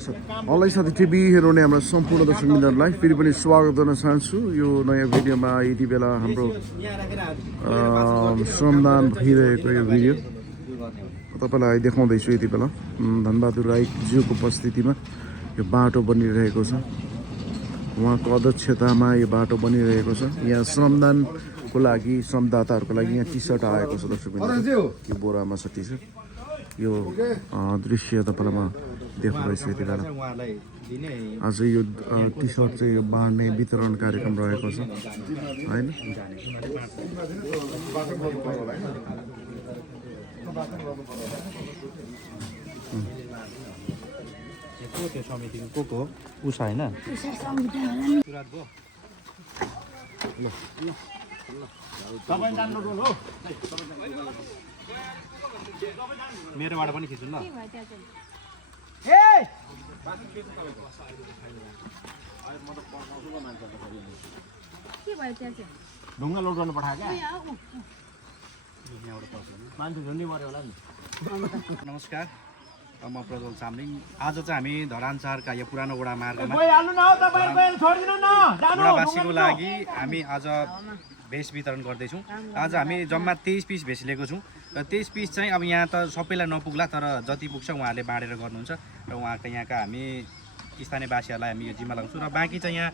हलै साथी टिभी हेर्ने हाम्रो सम्पूर्ण दर्शकवृन्दहरूलाई फेरि पनि स्वागत गर्न चाहन्छु यो नयाँ भिडियोमा। यति बेला हाम्रो श्रमदान भइरहेको यो भिडियो तपाईँलाई देखाउँदैछु। यति बेला धनबहादुर राईज्यूको उपस्थितिमा यो बाटो बनिरहेको छ। उहाँको अध्यक्षतामा यो बाटो बनिरहेको छ। यहाँ श्रमदानको लागि श्रमदाताहरूको लागि यहाँ टी सर्ट आएको छ दर्शकवृन्द। यो बोरामा छ टी सर्ट। यो दृश्य तपाईँलाई म देखाउँदैछु यति बेला। आज यो टी सर्ट चाहिँ यो बाँड्ने वितरण कार्यक्रम रहेको छ होइन। त्यो समितिको को उषा होइन मेरोबाट पनि खिच्नु ल। ढुङ्गा लोड गर्नु पठायो क्या मान्छे झुन्डी मऱ्यो होला नि। नमस्कार, म प्रज्वल चामलिङ। आज चाहिँ हामी धरानचारका यो पुरानो वडा मार्गमा वडावासीको लागि हामी आज भेष वितरण गर्दैछौँ। आज हामी जम्मा 23 पिस भेष लिएको छौँ र 23 पिस चाहिँ अब यहाँ त सबैलाई नपुग्ला, तर जति पुग्छ उहाँहरूले बाँडेर गर्नुहुन्छ र उहाँका यहाँका हामी स्थानीयवासीहरूलाई हामी यो जिम्मा लगाउँछौँ। र बाँकी चाहिँ यहाँ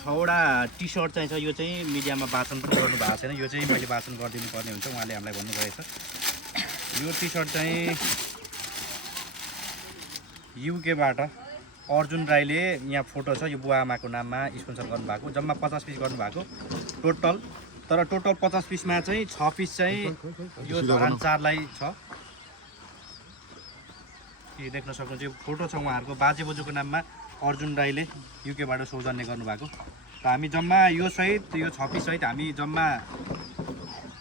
6वटा टी सर्ट चाहिँ छ। यो चाहिँ मिडियामा वाचन पनि गर्नु भएको छैन, यो चाहिँ मैले वाचन गरिदिनु पर्ने हुन्छ, उहाँले हामीलाई भन्नुभएको छ। यो टी सर्ट चाहिँ युकेबाट अर्जुन राईले यहाँ फोटो छ, यो बुवा आमाको नाममा स्पोन्सर गर्नुभएको। जम्मा 50 पिस गर्नुभएको टोटल। तर टोटल 50 पिसमा चाहिँ 6 पिस चाहिँ यो धरानचारलाई छ। के देख्न सक्नुहुन्छ यो फोटो छ उहाँहरूको बाजे बोजूको नाममा अर्जुन राईले युकेबाट सौजन्य गर्नुभएको। र हामी जम्मा यो सहित यो 6 पिस सहित हामी जम्मा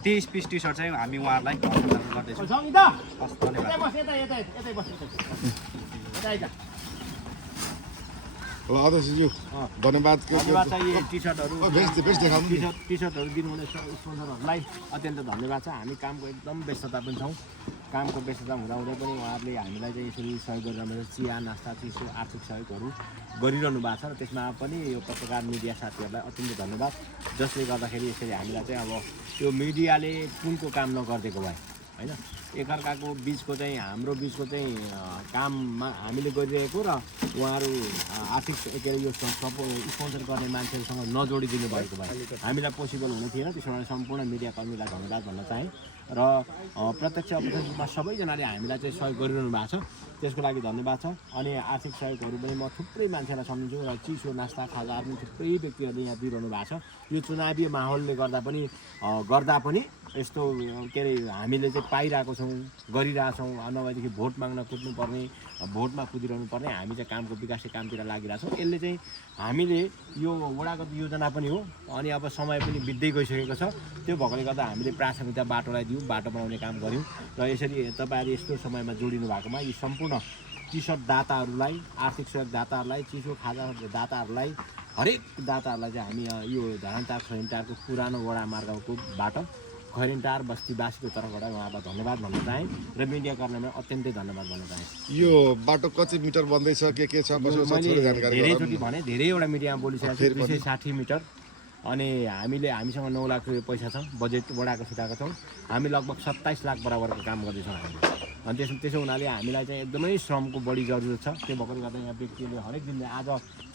23 पिस टी सर्ट चाहिँ हामी उहाँहरूलाई हस्तान्तरण गर्दैछौँ। धन्यवाद। टी सर्टहरू दिनुहुने स्पोन्सरहरूलाई अत्यन्त धन्यवाद छ। हामी कामको एकदम व्यस्तता पनि छौँ। कामको व्यस्तता हुँदाहुँदै पनि उहाँहरूले हामीलाई चाहिँ यसरी सहयोग गरिरहनु, चिया नास्ता चिसो आर्थिक सहयोगहरू गरिरहनु भएको छ। र त्यसमा पनि यो पत्रकार मिडिया साथीहरूलाई अत्यन्त धन्यवाद, जसले गर्दाखेरि यसरी हामीलाई चाहिँ अब यो मिडियाले पुलको काम नगरिदिएको भए होइन, एकअर्काको बिचको चाहिँ हाम्रो बिचको चाहिँ काममा हामीले गरिरहेको र उहाँहरू आर्थिक के अरे यो स्पोन्सर गर्ने मान्छेहरूसँग नजोडिदिनु भएको भए हामीलाई पोसिबल हुने थिएन। त्यसो भएर सम्पूर्ण मिडियाकर्मीलाई धन्यवाद भन्न चाहेँ। र प्रत्यक्ष अप्रत्यक्ष रूपमा सबैजनाले हामीलाई चाहिँ सहयोग गरिरहनु भएको छ, त्यसको लागि धन्यवाद छ। अनि आर्थिक सहयोगहरू पनि म थुप्रै मान्छेलाई सम्झिन्छु र चिसो नास्ता खाजाहरू पनि थुप्रै व्यक्तिहरूले यहाँ दिइरहनु भएको छ। यो चुनावी माहौलले गर्दा पनि यस्तो के अरे हामीले चाहिँ पाइरहेको छौँ, गरिरहेछौँ। नभएदेखि भोट माग्न कुद्नुपर्ने, भोटमा कुदिरहनु पर्ने, हामी चाहिँ कामको विकासको कामतिर लागिरहेछौँ। यसले चाहिँ हामीले यो वडागत योजना पनि हो। अनि अब समय पनि बित्दै गइसकेको छ। त्यो भएकोले गर्दा हामीले प्राथमिकता बाटोलाई दियौँ, बाटो बनाउने काम गऱ्यौँ। र यसरी तपाईँहरूले यस्तो समयमा जोडिनु भएकोमा यी सम्पूर्ण टी सर्ट दाताहरूलाई, आर्थिक सहयोग दाताहरूलाई, चिसो खाजा दाताहरूलाई, हरेक दाताहरूलाई चाहिँ हामी यो धरानचार खैरन्टारको पुरानो वडा मार्गको बाटो खैरन्टार बस्तीवासीको तर्फबाट उहाँलाई धन्यवाद भन्न चाहेँ र मिडियाकर्मीलाई अत्यन्तै धन्यवाद भन्न चाहेँ। यो बाटो कति मिटर बन्दैछ, के छ, कसो छ, थोरै जानकारी धेरैचोटि भने धेरैवटा मिडियामा बोलिसकेको छु। 260 मिटर। अनि हामीसँग 9 लाख रुपियाँ पैसा छ, बजेट वडाको सिटाएको छौँ। हामी लगभग 27 लाख बराबरको काम गर्दैछौँ हामीले। अनि त्यसो हुनाले हामीलाई चाहिँ एकदमै श्रमको बढी जरुरत छ। त्यो भएकोले गर्दा यहाँ व्यक्तिले हरेक दिनले आज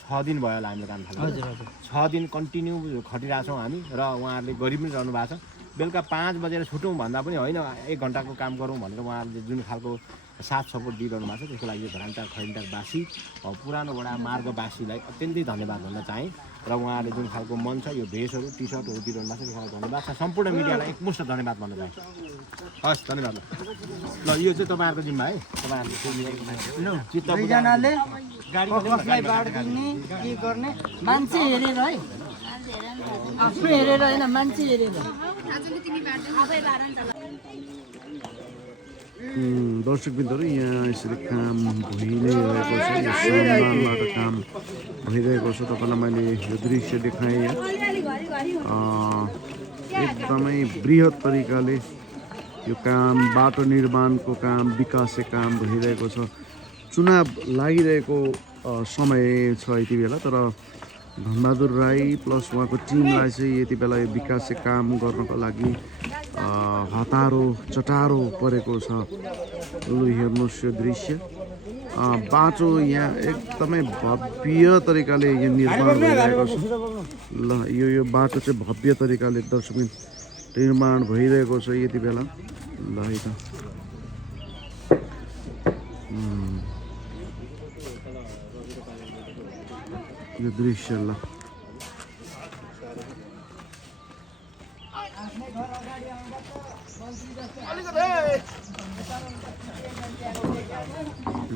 6 दिन भयो होला हामीले काम थालेको। 6 दिन कन्टिन्यू खटिरहेछौँ हामी र उहाँहरूले गरि पनि रहनु भएको छ। बेलुका 5 बजेर छुटौँ भन्दा पनि होइन, 1 घन्टाको काम गरौँ भनेर उहाँहरूले जुन खालको साथ सपोर्ट दिइरहनु भएको छ, त्यसको लागि धरानचार खैरन्टारवासी पुरानो वडा मार्गवासीलाई अत्यन्तै धन्यवाद भन्न चाहेँ। र उहाँहरूले जुन खालको मन छ यो भेषहरू टी सर्टहरू दिइरहनु भएको छ, त्यसको लागि धन्यवाद छ। सम्पूर्ण मिडियालाई एकमुष्ट धन्यवाद भन्न चाहेँ। हस्, धन्यवाद। ल यो चाहिँ तपाईँहरूको जिम्मा है, दुईजनाले कसलाई बाँड दिने के गर्ने मान्छे हेरेर है, आफ्नो हेरेर होइन मान्छे हेरेर। दर्शकबिन्दहरू यहाँ यसरी काम भइ नै रहेको छ। यो श्रमदानबाट काम भइरहेको छ। तपाईँलाई मैले यो दृश्य देखाएँ। एकदमै बृहत तरिकाले यो काम, बाटो निर्माणको काम, विकासको काम भइरहेको छ। चुनाव लागिरहेको समय छ यति बेला, तर धनबहादुर राई प्लस उहाँको टिमलाई चाहिँ यति बेला यो विकासे काम गर्नको लागि हतारो चटारो परेको छ। लु हेर्नुहोस् यो दृश्य, बाटो यहाँ एकदमै भव्य तरिकाले यो निर्माण भइरहेको छ। ल यो बाटो चाहिँ भव्य तरिकाले दर्शक निर्माण भइरहेको छ यति बेला। ल है त यो दृश्य ल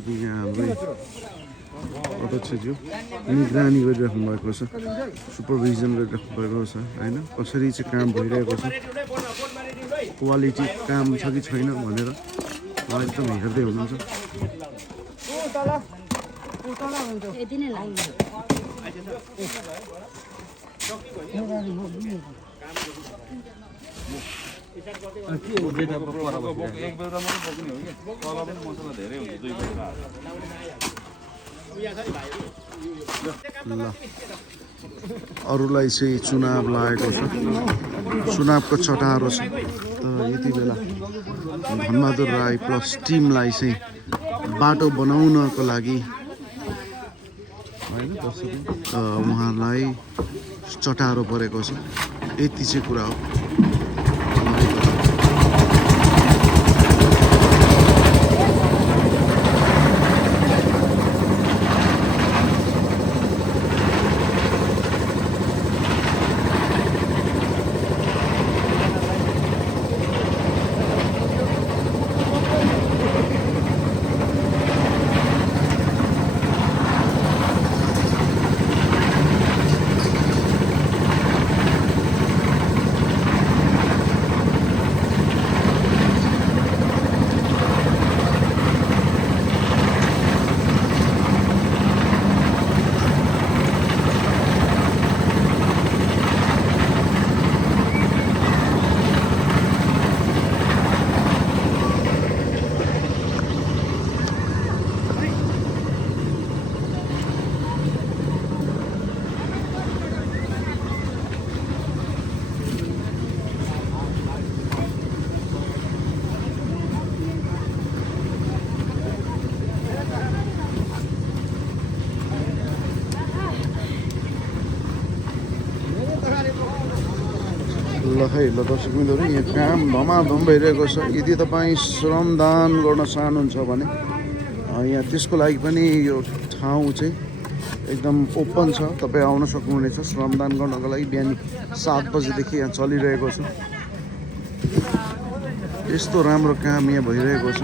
यहाँ हाम्रै अध्यक्षज्यू निगरानी गरिराख्नु भएको छ, सुपरभिजन गरिराख्नु भएको छ होइन, कसरी चाहिँ काम भइरहेको छ, क्वालिटी काम छ कि छैन भनेर उहाँ एकदम हेर्दै हुनुहुन्छ। अरूलाई चाहिँ चुनाव लागेको छ, चुनावको चटारो छ, त यति बेला धनबहादुर राई प्लस टिमलाई चाहिँ बाटो बनाउनको लागि उहाँलाई चटारो परेको छ, यति चाहिँ कुरा हो। ल है ल दर्शक मित्रहरू, यहाँ काम धमाधम भइरहेको छ। यदि तपाईँ श्रमदान गर्न चाहनुहुन्छ भने यहाँ त्यसको लागि पनि यो ठाउँ चाहिँ एकदम ओपन छ, तपाईँ आउन सक्नुहुनेछ श्रमदान गर्नको लागि। बिहान 7 बजेदेखि यहाँ चलिरहेको छ, यस्तो राम्रो काम यहाँ भइरहेको छ।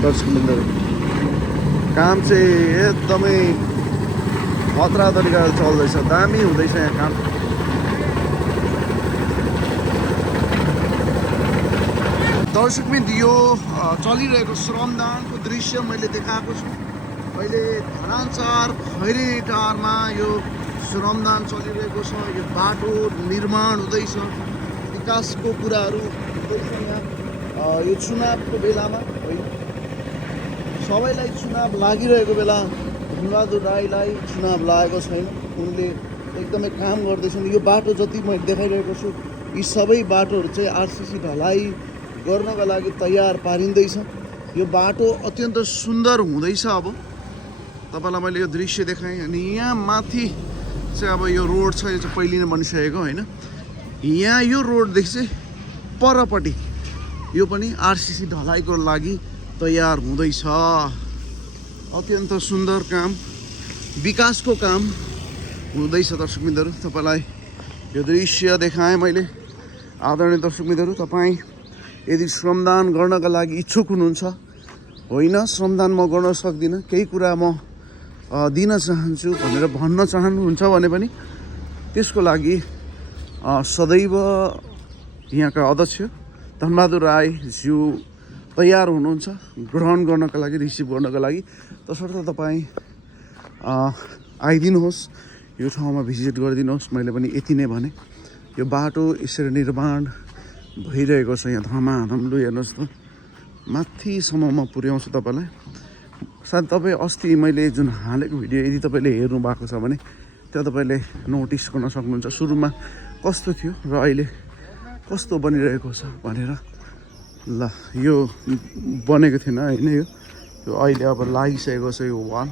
दर्शक मित्रहरू, काम चाहिँ एकदमै खतरा तरिकाले चल्दैछ, दामी हुँदैछ यहाँ काम। दर्शक मित्र, यो चलिरहेको श्रमदानको दृश्य मैले देखाएको छु। अहिले धरानचार खैरेटारमा यो श्रमदान चलिरहेको छ, यो बाटो निर्माण हुँदैछ, विकासको कुराहरू हुँदैछ यहाँ। यो चुनावको बेलामा सबैलाई चुनाव लागिरहेको बेला धनबहादुर राईलाई चुनाव लागेको छैन, उनले एकदमै काम गर्दैछन्। यो बाटो जति मैले देखाइरहेको छु, यी सबै बाटोहरू चाहिँ आरसिसी ढलाइ गर्नका लागि तयार पारिँदैछ। यो बाटो अत्यन्त सुन्दर हुँदैछ। अब तपाईँलाई मैले यो दृश्य देखाएँ। अनि यहाँ माथि चाहिँ अब यो रोड छ, यो चाहिँ पहिले नै बनिसकेको होइन। यहाँ यो रोडदेखि चाहिँ परपट्टि यो पनि आरसिसी ढलाइको लागि तयार हुँदैछ। अत्यन्त सुन्दर काम, विकासको काम हुँदैछ। दर्शक मित्रहरू, तपाईँलाई यो दृश्य देखाएँ मैले। आदरणीय दर्शक मित्रहरू, तपाईँ यदि श्रमदान गर्नका लागि इच्छुक हुनुहुन्छ, तपाईँ आउन सक्नुहुनेछ। श्रमदान गर्नका लागि 7 बजेदेखि यहाँ चलिरहेको छ। बिहान 7 बजेदेखि होइन श्रमदान म गर्न सक्दिनँ, केही कुरा म दिन चाहन्छु भनेर भन्न चाहनुहुन्छ भने पनि त्यसको लागि सदैव यहाँका अध्यक्ष धनबहादुर राईज्यू तयार हुनुहुन्छ ग्रहण गर्नका लागि, रिसिभ गर्नका लागि। तसर्थ तपाईँ आइदिनुहोस्, यो ठाउँमा भिजिट गरिदिनुहोस्। मैले पनि यति नै भने। यो बाटो यसरी निर्माण भइरहेको छ यहाँ धमाधम। लु हेर्नुहोस् त, माथिसम्म म पुर्याउँछु तपाईँलाई। सायद तपाईँ अस्ति मैले जुन हालेको भिडियो यदि तपाईँले हेर्नु भएको छ भने त्यहाँ तपाईँले नोटिस गर्न सक्नुहुन्छ सुरुमा कस्तो थियो र अहिले कस्तो बनिरहेको छ भनेर। ल यो बनेको थिएन होइन, यो अहिले अब लागिसकेको छ। यो वाल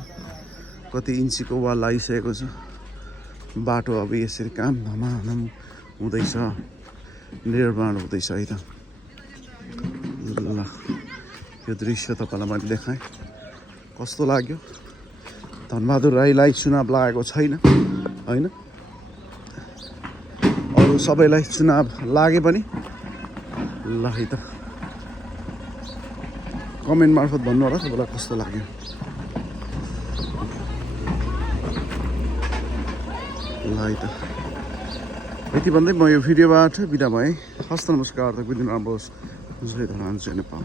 कति इन्चीको वाल लागिसकेको छ। बाटो अब यसरी काम धमाधम हुँदैछ, निर्माण हुँदैछ है त। ल यो दृश्य तपाईँलाई मैले देखाएँ, कस्तो लाग्यो? धनबहादुर राईलाई चुनाव लागेको छैन होइन, अरू सबैलाई चुनाव लागे पनि। ल है त, कमेन्ट मार्फत भन्नु होला तपाईँलाई कस्तो लाग्यो। ल है त, यति भन्दै म यो भिडियोबाट बिदा भएँ। हस्त नमस्कार, त दिन राम्रो होस्। जय धन जय नेपाल।